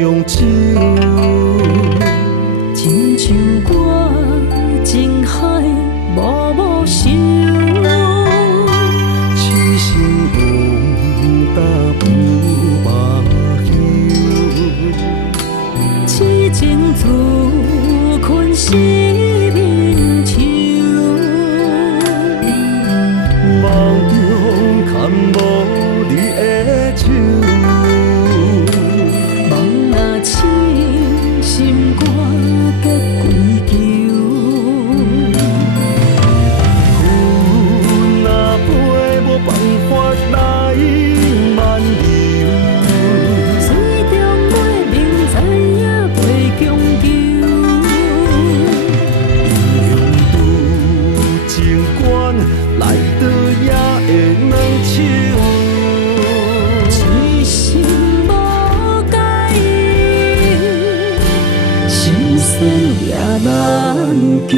用酒，亲像我情海默默想，痴心枉搭不目睭，痴情自困失眠树，梦中看无你的手。梦若醒，心肝结归球。云若飞，无办法来漫游。水中月明知影袂强求，英雄拄情关，来倒也会软手。痴心无解，心酸也难救。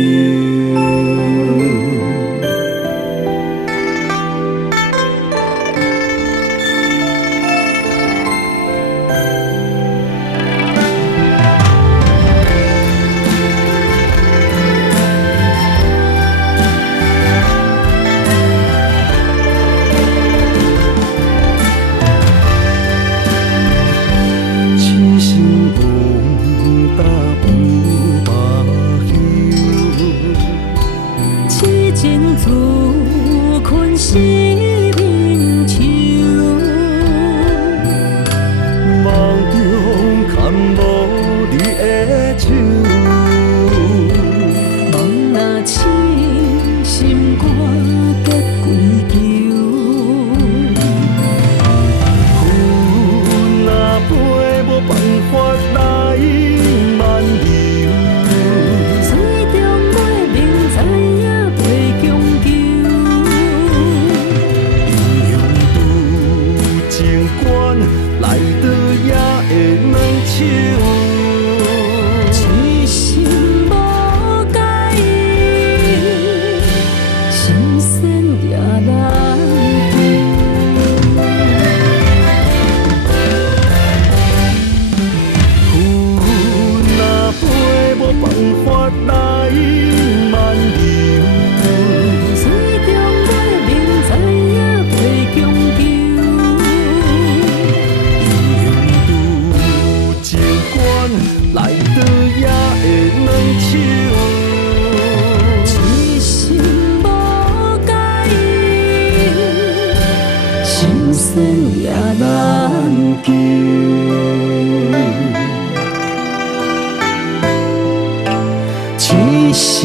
痴心枉搭不目睭，痴情自困失眠树，梦中看无你的手。梦若醒，心肝结归球。云若飞，无办法来漫游。水中月明知影袂强求，英雄拄情关，来倒也会软手。痴心无解，心酸也难救。云若飞，无办法来漫游。水中月明知影袂强求，英雄拄情关，来倒也会软手。痴心无解，心酸也难救。痴心